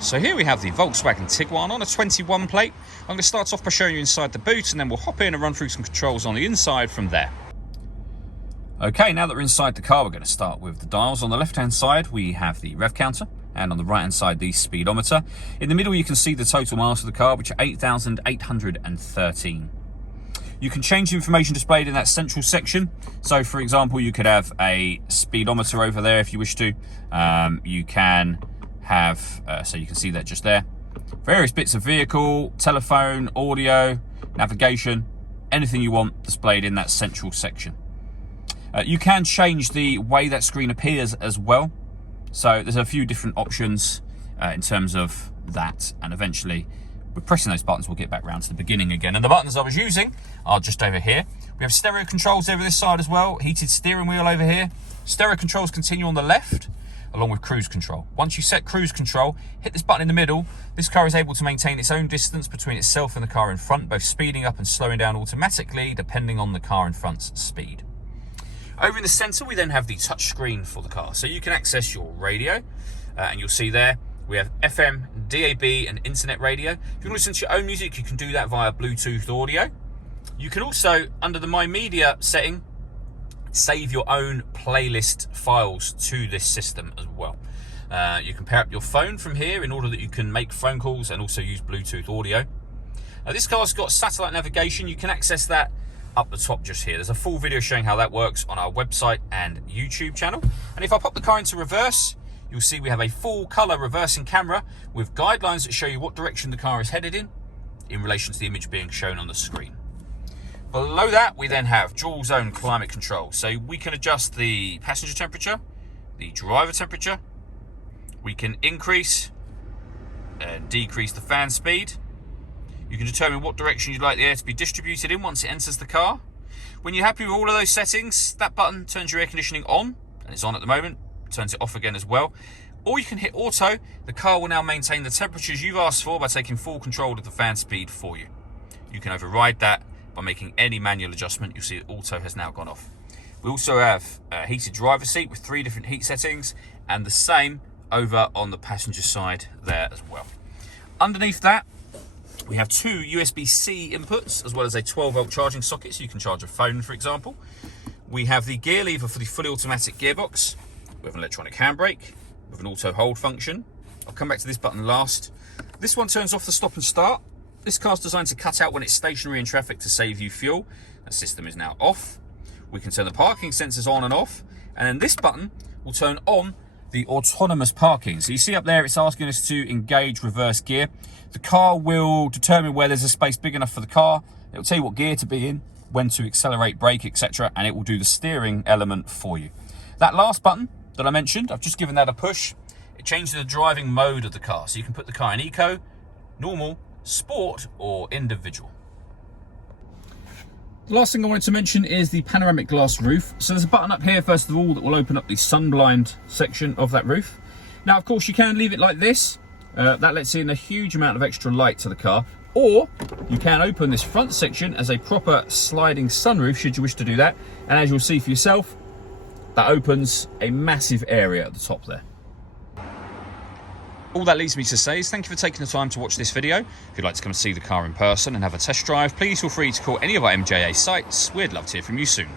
So here we have the Volkswagen Tiguan on a 21 plate. I'm going to start off by showing you inside the boot, and then we'll hop in and run through some controls on the inside from there. Okay, now that we're inside the car, we're going to start with the dials. On the left-hand side, we have the rev counter, and on the right-hand side, the speedometer. In the middle, you can see the total miles of the car, which are 8,813. You can change the information displayed in that central section. So, for example, you could have a speedometer over there if you wish to. You can have, so you can see that just there. Various bits of vehicle, telephone, audio, navigation, anything you want displayed in that central section. You can change the way that screen appears as well. So there's a few different options in terms of that, and eventually with pressing those buttons we'll get back round to the beginning again. And the buttons I was using are just over here. We have stereo controls over this side as well, heated steering wheel over here. Stereo controls continue on the left, along with cruise control. Once you set cruise control, hit this button in the middle. This car is able to maintain its own distance between itself and the car in front, both speeding up and slowing down automatically depending on the car in front's speed. Over in the centre, we then have the touch screen for the car. So you can access your radio, and you'll see there we have FM, DAB and internet radio. If you want to listen to your own music, you can do that via Bluetooth audio. You can also, under the My Media setting, save your own playlist files to this system as well. You can pair up your phone from here in order that you can make phone calls and also use Bluetooth audio. Now, this car's got satellite navigation. You can access that up the top just here. There's a full video showing how that works on our website and YouTube channel. And if I pop the car into reverse, you'll see we have a full colour reversing camera with guidelines that show you what direction the car is headed in relation to the image being shown on the screen. Below that, we then have dual zone climate control. So we can adjust the passenger temperature, the driver temperature. We can increase and decrease the fan speed. You can determine what direction you'd like the air to be distributed in once it enters the car. When you're happy with all of those settings, that button turns your air conditioning on, and it's on at the moment, turns it off again as well. Or you can hit auto. The car will now maintain the temperatures you've asked for by taking full control of the fan speed for you. You can override that by making any manual adjustment. You'll see that auto has now gone off. We also have a heated driver's seat with 3 different heat settings, and the same over on the passenger side there as well. Underneath that, we have 2 USB-C inputs, as well as a 12-volt charging socket, so you can charge a phone, for example. We have the gear lever for the fully automatic gearbox, with an electronic handbrake, with an auto hold function. I'll come back to this button last. This one turns off the stop and start. This car's designed to cut out when it's stationary in traffic to save you fuel. That system is now off. We can turn the parking sensors on and off, and then this button will turn on the autonomous parking. So you see up there, it's asking us to engage reverse gear. The car will determine where there's a space big enough for the car. It'll tell you what gear to be in, when to accelerate, brake, etc. And it will do the steering element for you. That last button that I mentioned, I've just given that a push. It changes the driving mode of the car. So you can put the car in eco, normal, sport, or individual. The last thing I wanted to mention is the panoramic glass roof. So there's a button up here, first of all, that will open up the sunblind section of that roof. Now, of course, you can leave it like this. That lets in a huge amount of extra light to the car. Or you can open this front section as a proper sliding sunroof, should you wish to do that. And as you'll see for yourself, that opens a massive area at the top there. All that leaves me to say is thank you for taking the time to watch this video. If you'd like to come and see the car in person and have a test drive, please feel free to call any of our MJA sites. We'd love to hear from you soon.